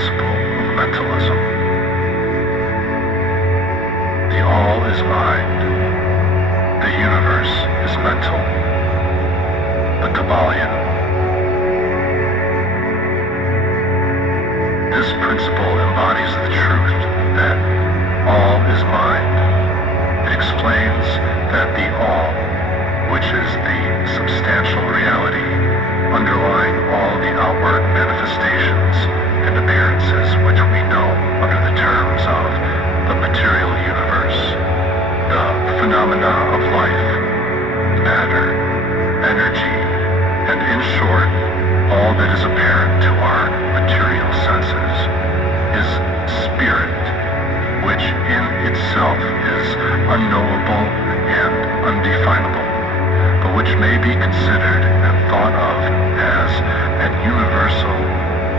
Principle of Mentalism. The all is mind. The universe is mental. The Kybalion. This principle embodies the truth that all is mind. It explains that the all, which is the substantial reality underlying all the outward manifestations and appearances which we know under the terms of the material universe, the phenomena of life, matter, energy, and in short, all that is apparent to our material senses, is spirit, which in itself is unknowable and undefinable, but which may be considered and thought of as an universal,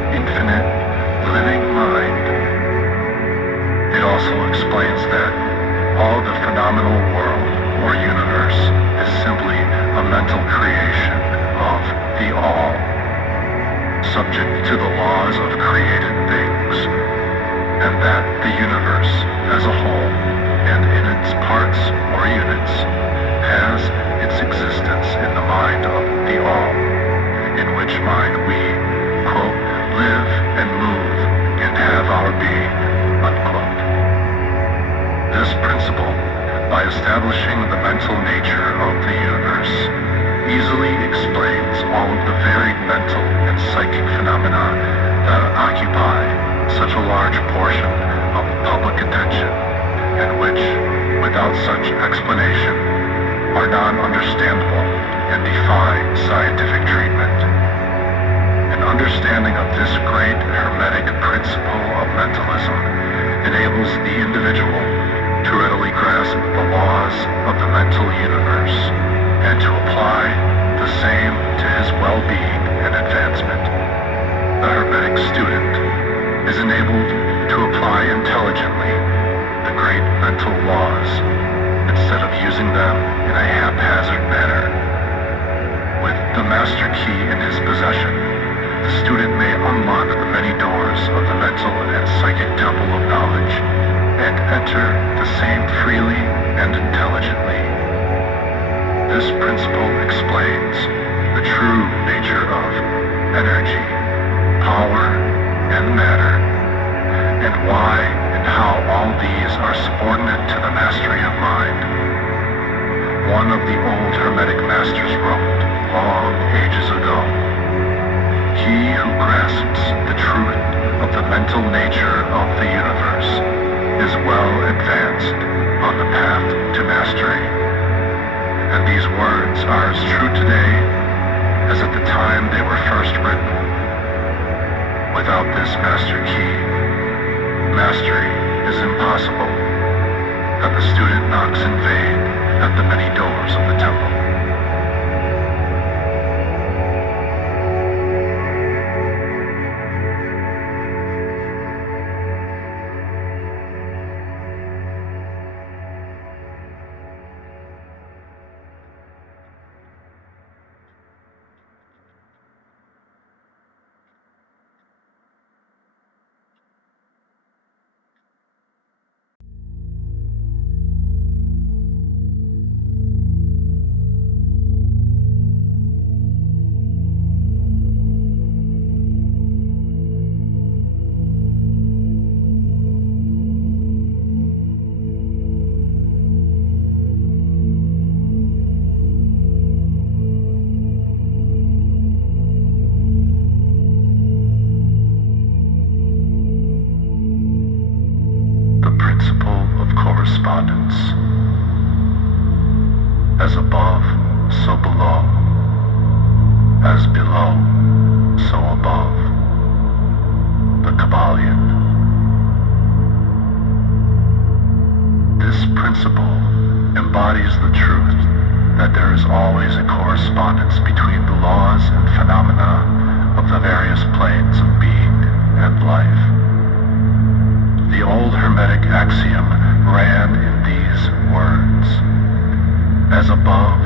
infinite, living mind. It also explains that all the phenomenal world or universe is simply a mental creation of the all, subject to the laws of created things, and that the universe as a whole and in its parts or units has its existence in the mind of the all, in which mind we, quote, live and move and have our being, unquote. This principle, by establishing the mental nature of the universe, easily explains all of the varied mental and psychic phenomena that occupy such a large portion of public attention, and which, without such explanation, are non-understandable and defy scientific treatment. An understanding of this great Hermetic principle of mentalism enables the individual to readily grasp the laws of the mental universe and to apply the same to his well-being and advancement. The Hermetic student is enabled to apply intelligently the great mental laws instead of using them in a haphazard manner. With the master key in his possession, the student may unlock the many doors of the mental and psychic temple of knowledge and enter the same freely and intelligently. This principle explains the true nature of energy, power, and matter, and why and how all these are subordinate to the mastery of mind. One of the old Hermetic masters wrote, long ages ago, "He who grasps the truth of the mental nature of the universe is well advanced on the path to mastery." And these words are as true today as at the time they were first written. Without this master key, mastery is impossible, and the student knocks in vain at the many doors of the temple. Principle of Correspondence. As above, so below. As below, so above. The Kybalion. This principle embodies the truth that there is always a correspondence between the laws and phenomena of the various planes of being and life. The old Hermetic axiom ran in these words: as above,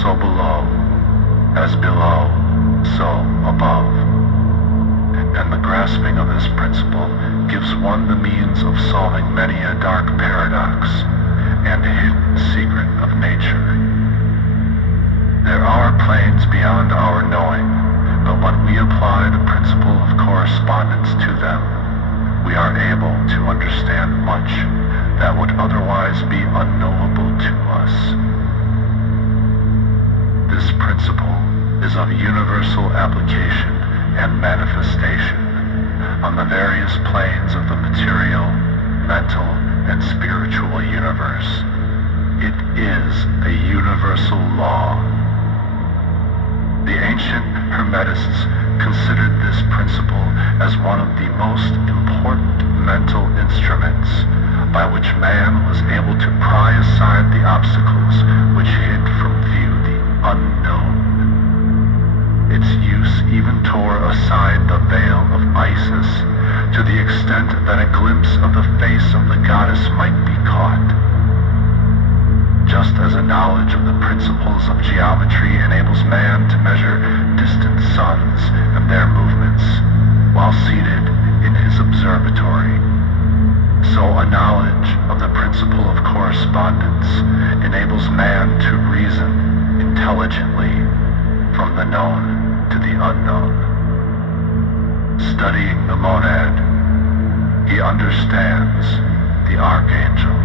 so below, as below, so above. And the grasping of this principle gives one the means of solving many a dark paradox and hidden secret of nature. There are planes beyond our knowing, but when we apply the principle of correspondence to them, we are able to understand much that would otherwise be unknowable to us. This principle is of universal application and manifestation on the various planes of the material, mental, and spiritual universe. It is a universal law. The ancient Hermetists considered this principle as one of the most important mental instruments by which man was able to pry aside the obstacles which hid from view the unknown. Its use even tore aside the veil of Isis to the extent that a glimpse of the face of the goddess might be caught. Just as a knowledge of the principles of geometry enables man to measure distant suns and their movements while seated in his observatory, so a knowledge of the principle of correspondence enables man to reason intelligently from the known to the unknown. Studying the monad, he understands the archangel.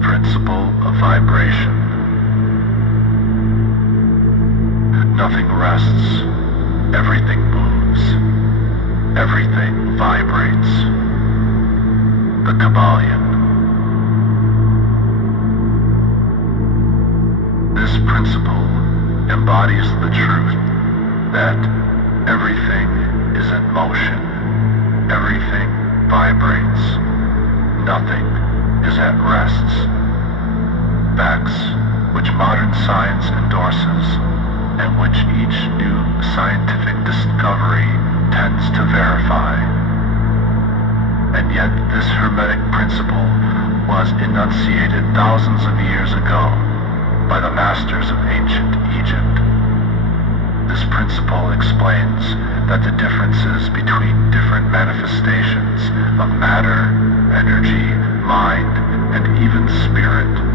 Principle of vibration. Nothing rests, everything moves, everything vibrates. The Kybalion. This principle embodies the truth that everything is in motion, everything vibrates, nothing is at rest. Facts which modern science endorses and which each new scientific discovery tends to verify. And yet this Hermetic principle was enunciated thousands of years ago by the masters of ancient Egypt. This principle explains that the differences between different manifestations of matter, energy, mind, and even spirit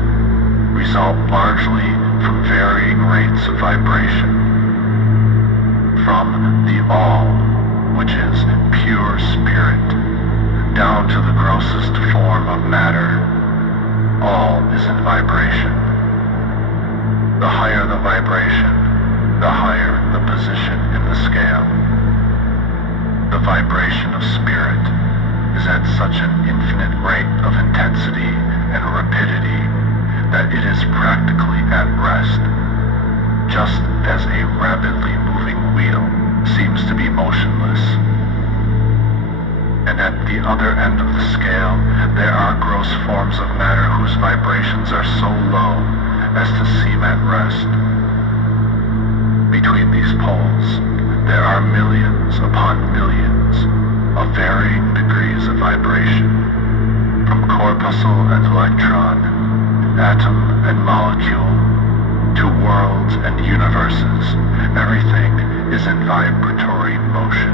result largely from varying rates of vibration. From the all, which is pure spirit, down to the grossest form of matter, all is in vibration. The higher the vibration, the higher the position in the scale. The vibration of spirit is at such an infinite rate of intensity and rapidity that it is practically at rest, just as a rapidly moving wheel seems to be motionless. And at the other end of the scale, there are gross forms of matter whose vibrations are so low as to seem at rest. Between these poles, there are millions upon millions of varying degrees of vibration, from corpuscle and electron, atom and molecule, to worlds and universes. Everything is in vibratory motion.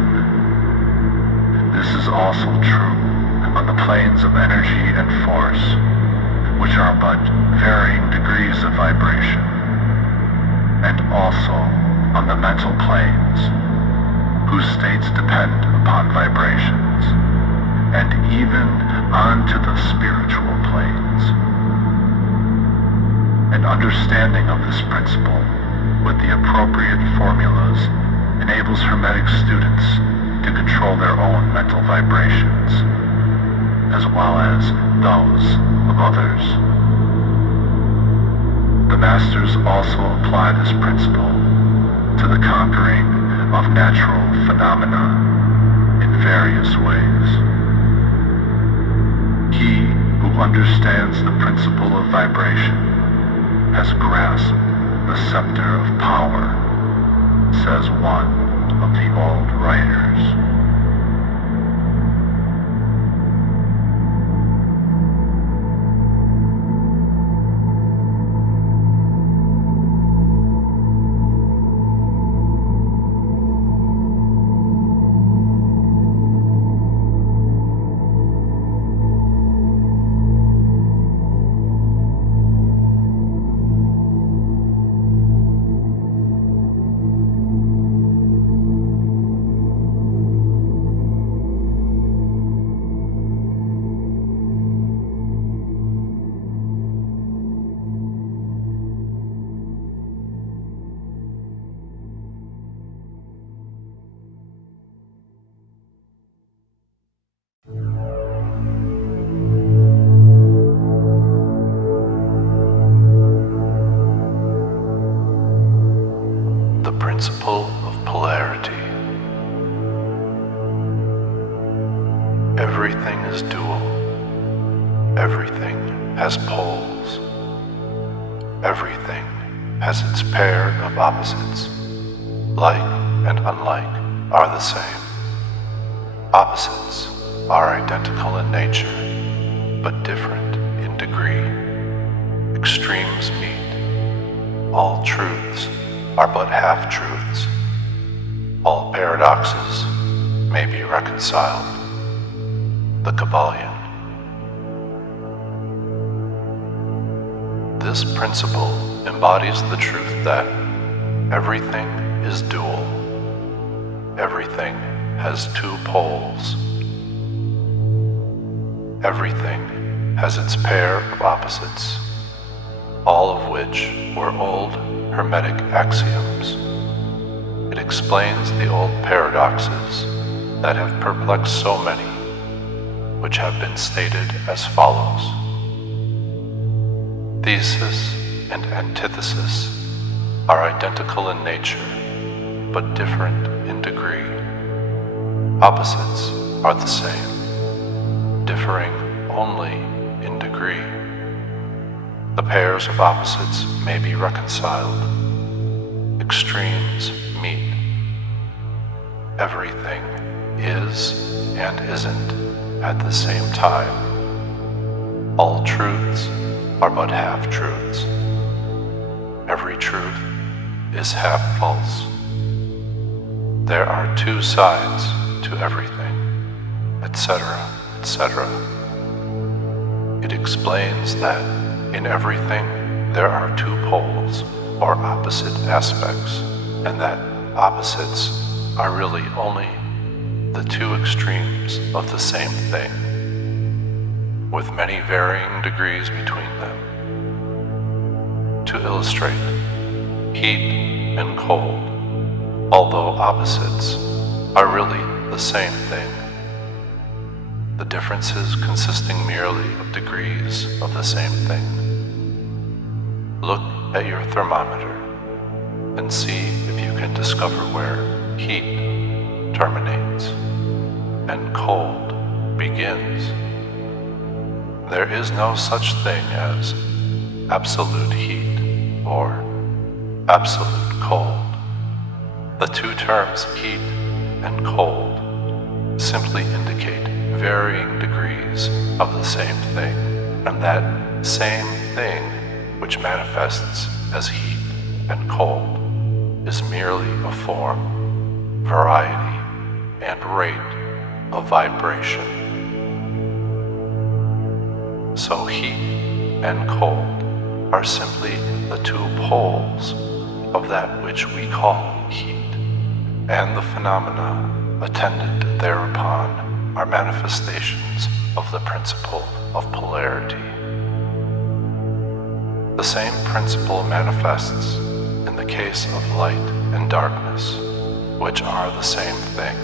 This also true on the planes of energy and force, which are but varying degrees of vibration, and also on the mental planes, whose states depend upon vibrations, and even onto the spiritual planes. An understanding of this principle with the appropriate formulas enables Hermetic students to control their own mental vibrations, as well as those of others. The Masters also apply this principle to the conquering of natural phenomena in various ways. He who understands the principle of vibration has grasped the scepter of power, says one of the old writers. The Principle of Polarity. Everything is dual. Everything has poles. Everything has its pair of opposites. Like and unlike are the same. Opposites are identical in nature, but different in degree. Extremes meet. All truths are but half-truths. All paradoxes may be reconciled. The Kybalion. This principle embodies the truth that everything is dual. Everything has two poles. Everything has its pair of opposites, all of which were old Hermetic axioms. It explains the old paradoxes that have perplexed so many, which have been stated as follows. Thesis and antithesis are identical in nature, but different in degree. Opposites are the same, differing only in degree. The pairs of opposites may be reconciled. Extremes meet. Everything is and isn't at the same time. All truths are but half-truths. Every truth is half false. There are two sides to everything, etc., etc. It explains that in everything there are two poles or opposite aspects, and that opposites are really only the two extremes of the same thing, with many varying degrees between them. To illustrate, heat and cold, although opposites, are really the same thing, the differences consisting merely of degrees of the same thing. Look at your thermometer and see if you can discover where heat terminates and cold begins. There is no such thing as absolute heat or absolute cold. The two terms heat and cold simply indicate varying degrees of the same thing, and that same thing which manifests as heat and cold is merely a form, variety, and rate of vibration. So heat and cold are simply the two poles of that which we call heat, and the phenomena attendant thereupon are manifestations of the principle of polarity. The same principle manifests in the case of light and darkness, which are the same thing,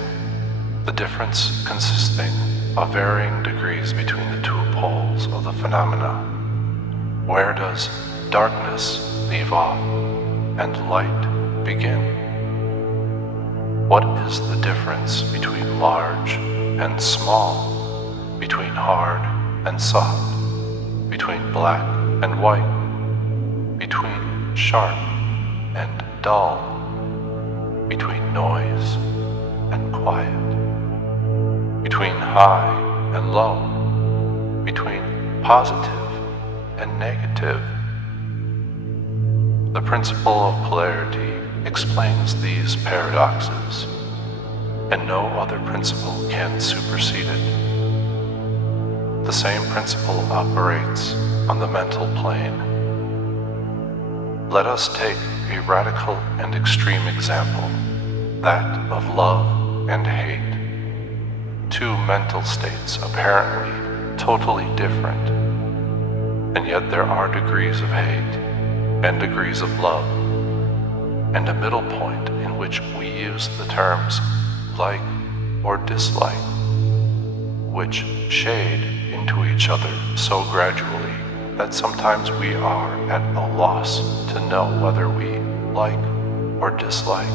the difference consisting of varying degrees between the two poles of the phenomena. Where does darkness leave off and light begin? What is the difference between large and small, between hard and soft, between black and white, between sharp and dull, between noise and quiet, between high and low, between positive and negative? The principle of polarity explains these paradoxes, and no other principle can supersede it. The same principle operates on the mental plane. Let us take a radical and extreme example, that of love and hate. Two mental states apparently totally different, and yet there are degrees of hate and degrees of love, and a middle point in which we use the terms like or dislike, which shade into each other so gradually that sometimes we are at a loss to know whether we like or dislike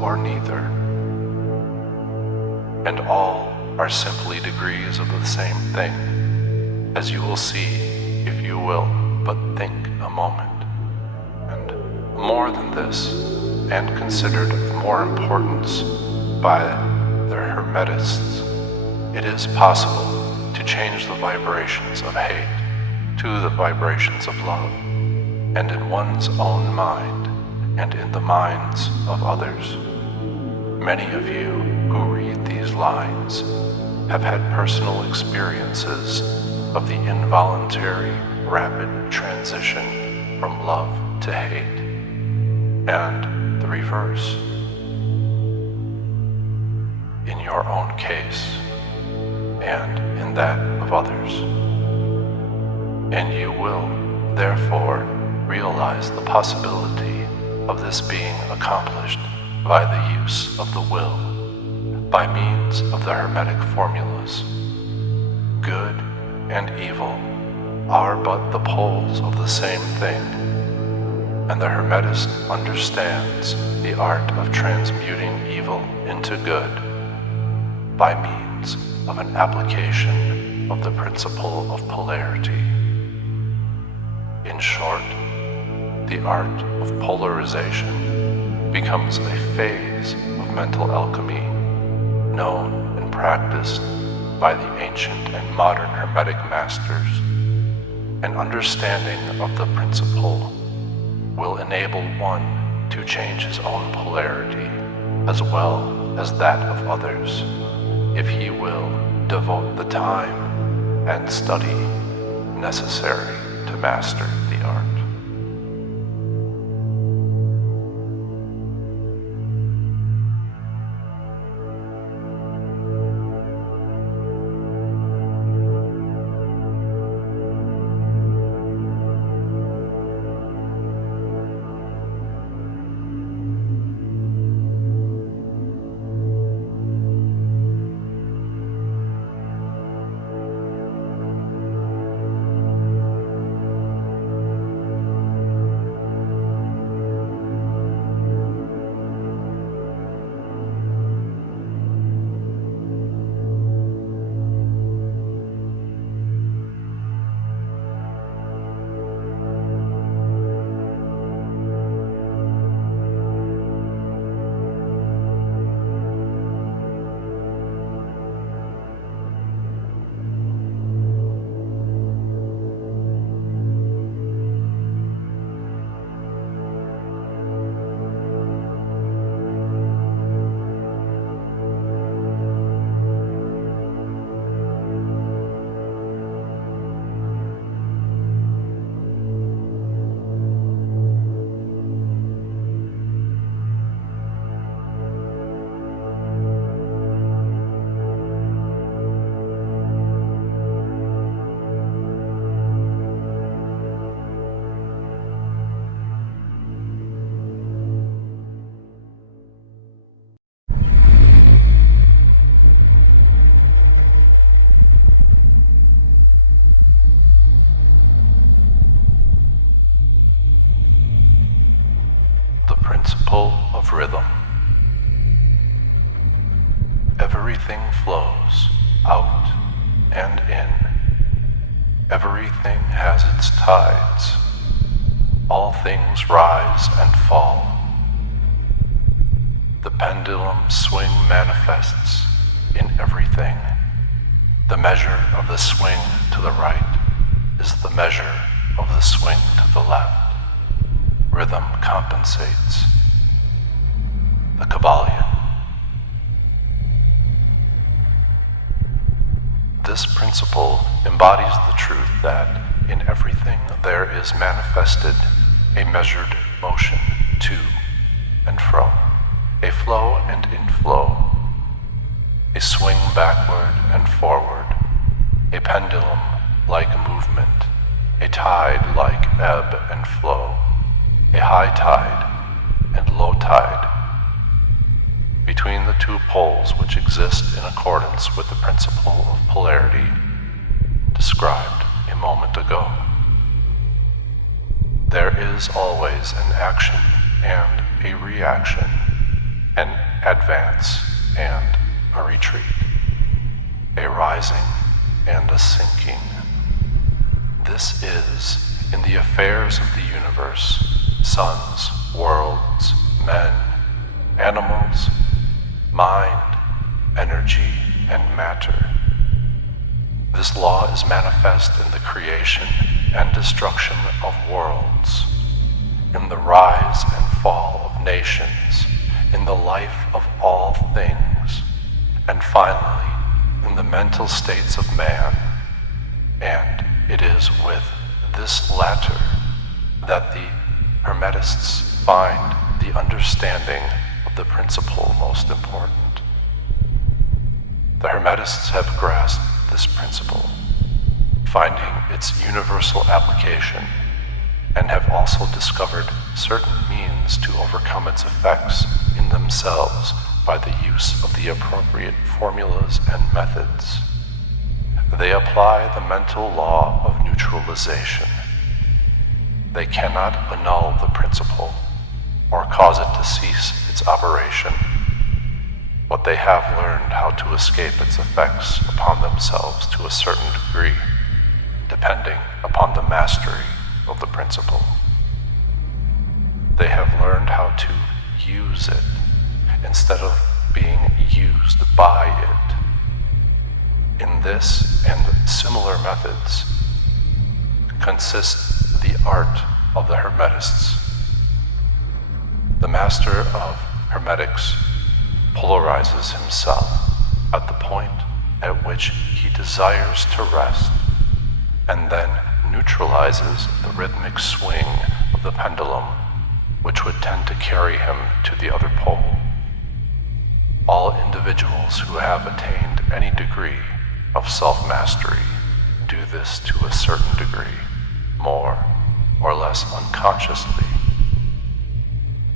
or neither. And all are simply degrees of the same thing, as you will see if you will but think a moment. And more than this, and considered of more importance by the Hermetists, it is possible to change the vibrations of hate to the vibrations of love, and in one's own mind and in the minds of others. Many of you who read these lines have had personal experiences of the involuntary, rapid transition from love to hate, and the reverse. In your own case, and in that of others. And you will, therefore, realize the possibility of this being accomplished by the use of the will, by means of the Hermetic formulas. Good and evil are but the poles of the same thing, and the Hermetist understands the art of transmuting evil into good by means of an application of the principle of polarity. In short, the art of polarization becomes a phase of mental alchemy, known and practiced by the ancient and modern Hermetic masters. An understanding of the principle will enable one to change his own polarity as well as that of others, if he will devote the time and study necessary to master the art. rhythm. Everything flows out and in. Everything has its tides. All things rise and fall. The pendulum swing manifests in everything. The measure of the swing to the right is the measure of the swing to the left. Rhythm compensates. The Kybalion. This principle embodies the truth that in everything there is manifested a measured motion to and fro, a flow and inflow, a swing backward and forward, a pendulum-like movement, a tide-like ebb and flow, a high tide and low tide. Between the two poles which exist in accordance with the principle of polarity described a moment ago. There is always an action and a reaction, an advance and a retreat, a rising and a sinking. This is, in the affairs of the universe, suns, worlds, men, animals, mind, energy, and matter. This law is manifest in the creation and destruction of worlds, in the rise and fall of nations, in the life of all things, and finally, in the mental states of man. And it is with this latter that the Hermetists find the understanding of the principle most important. The Hermetists have grasped this principle, finding its universal application, and have also discovered certain means to overcome its effects in themselves by the use of the appropriate formulas and methods. They apply the mental law of neutralization. They cannot annul the principle or cause it to cease its operation, but they have learned how to escape its effects upon themselves to a certain degree, depending upon the mastery of the principle. They have learned how to use it instead of being used by it. In this and similar methods consists the art of the Hermetists. The master of Hermetics polarizes himself at the point at which he desires to rest, and then neutralizes the rhythmic swing of the pendulum, which would tend to carry him to the other pole. All individuals who have attained any degree of self-mastery do this to a certain degree, more or less unconsciously.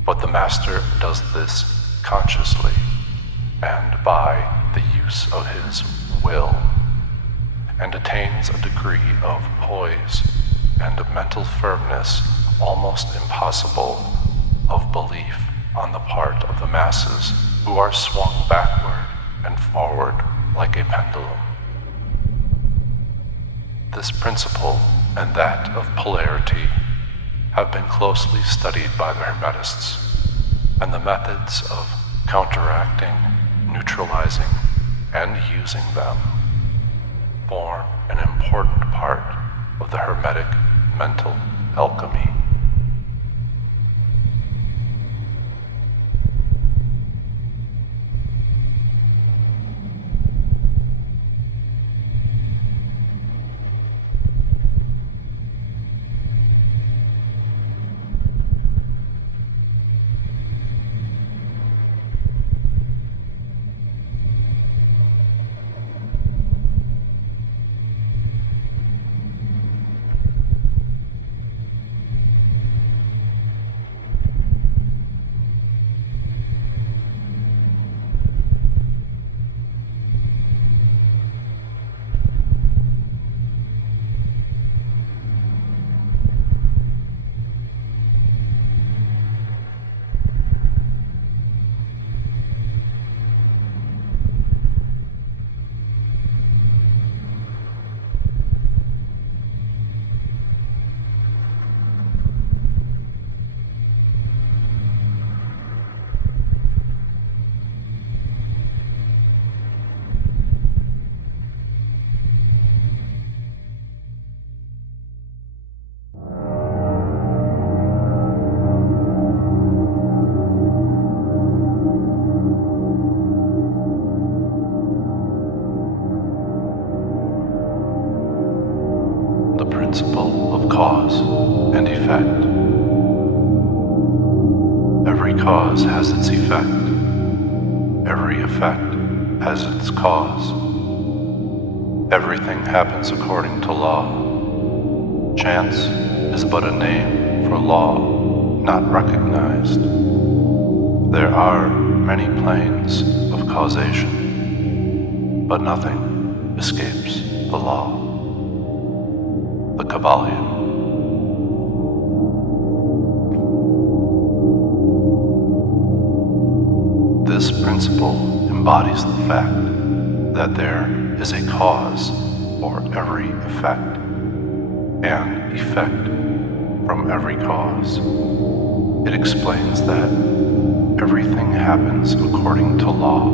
But the master does this consciously and by the use of his will, and attains a degree of poise and of mental firmness almost impossible of belief on the part of the masses, who are swung backward and forward like a pendulum. This principle and that of polarity have been closely studied by the Hermetists, and the methods of counteracting, neutralizing, and using them form an important part of the Hermetic mental alchemy. principle of cause and effect. Every cause has its effect. Every effect has its cause. Everything happens according to law. Chance is but a name for law not recognized. There are many planes of causation, but nothing escapes the law. The Kybalion. This principle embodies the fact that there is a cause for every effect, and effect from every cause. It explains that everything happens according to law,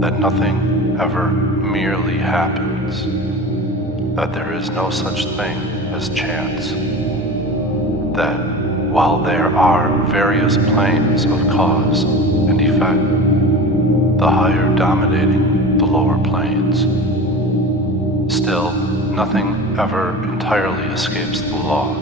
that nothing ever merely happens, that there is no such thing as chance, that while there are various planes of cause and effect, the higher dominating the lower planes, still nothing ever entirely escapes the law.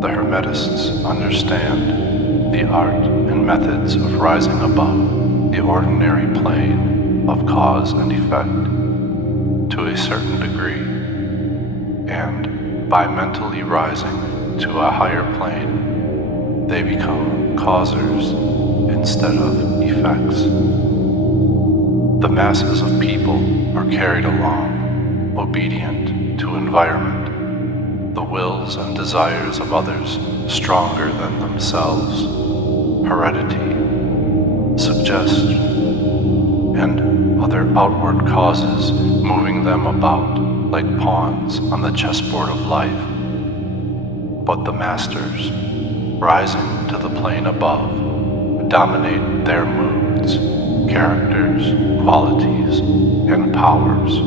The Hermetists understand the art and methods of rising above the ordinary plane of cause and effect to a certain degree, and by mentally rising to a higher plane, they become causers instead of effects. The masses of people are carried along, obedient to environment, the wills and desires of others stronger than themselves, heredity, suggestion, and other outward causes moving them about like pawns on the chessboard of life. But the masters, rising to the plane above, dominate their moods, characters, qualities, and powers,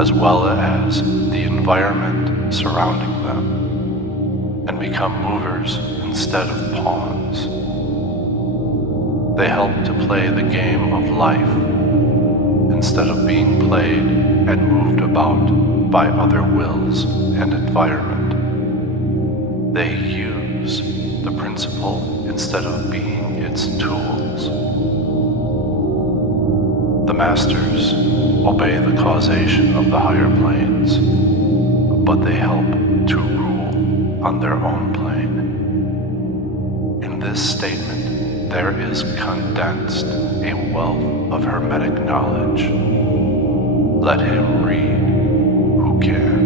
as well as the environment surrounding them, and become movers instead of pawns. They help to play the game of life instead of being played and moved about by other wills and environment. They use the principle instead of being its tools. The masters obey the causation of the higher planes, but they help to rule on their own plane. In this statement, there is condensed a wealth of Hermetic knowledge. Let him read who can.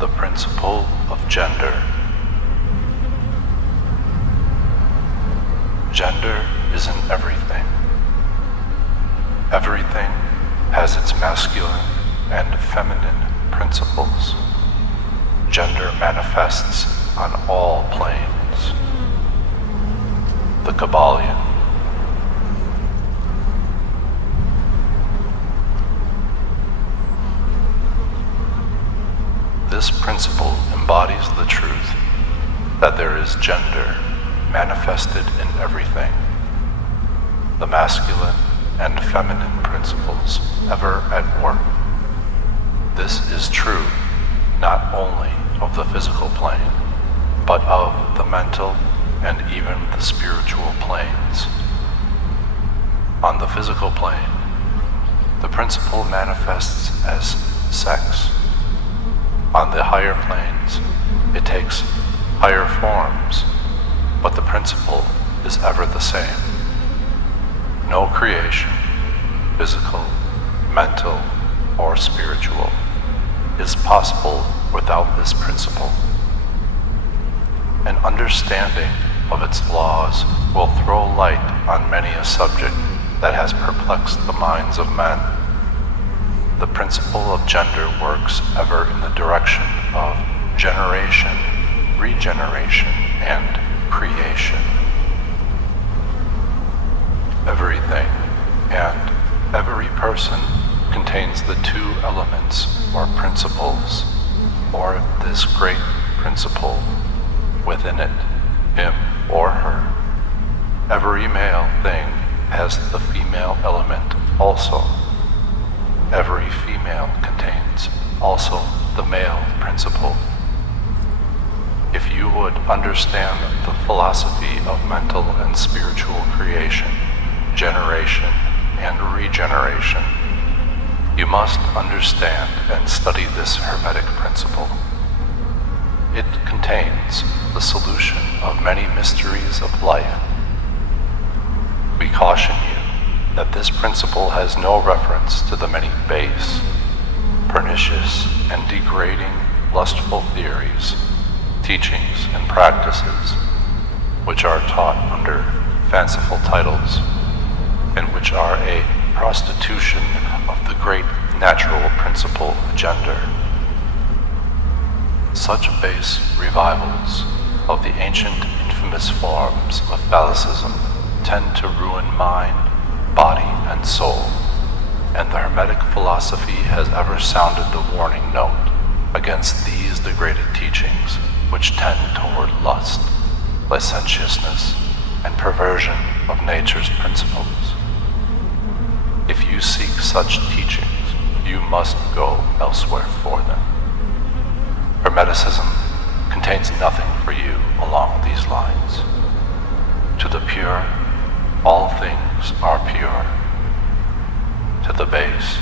The principle of gender. Gender is in everything. Everything has its masculine and feminine principles. Gender manifests on all planes. The Kybalion. This principle embodies the truth that there is gender manifested in everything. The masculine and feminine principles ever at work This is true not only of the physical plane, but of the mental and even the spiritual planes. On the physical plane, the principle manifests as sex. On the higher planes, it takes higher forms, but the principle is ever the same. No creation, physical, mental, or spiritual, is possible without this principle. An understanding of its laws will throw light on many a subject that has perplexed the minds of men. The principle of gender works ever in the direction of generation, regeneration, and creation. Everything and every person contains the two elements or principles, or this great principle within it, him or her. Every male thing has the female element also. Every female contains also the male principle. If you would understand the philosophy of mental and spiritual creation, generation, and regeneration, you must understand and study this Hermetic principle. It contains the solution of many mysteries of life. We caution you that this principle has no reference to the many base, pernicious, and degrading lustful theories, teachings, and practices which are taught under fanciful titles and which are a prostitution of the great natural principle of gender. Such base revivals of the ancient infamous forms of phallicism tend to ruin mind, body, and soul, and the Hermetic philosophy has ever sounded the warning note against these degraded teachings which tend toward lust, licentiousness, and perversion of nature's principles. If you seek such teachings, you must go elsewhere for them. Hermeticism contains nothing for you along these lines. To the pure, all things are pure. To the base,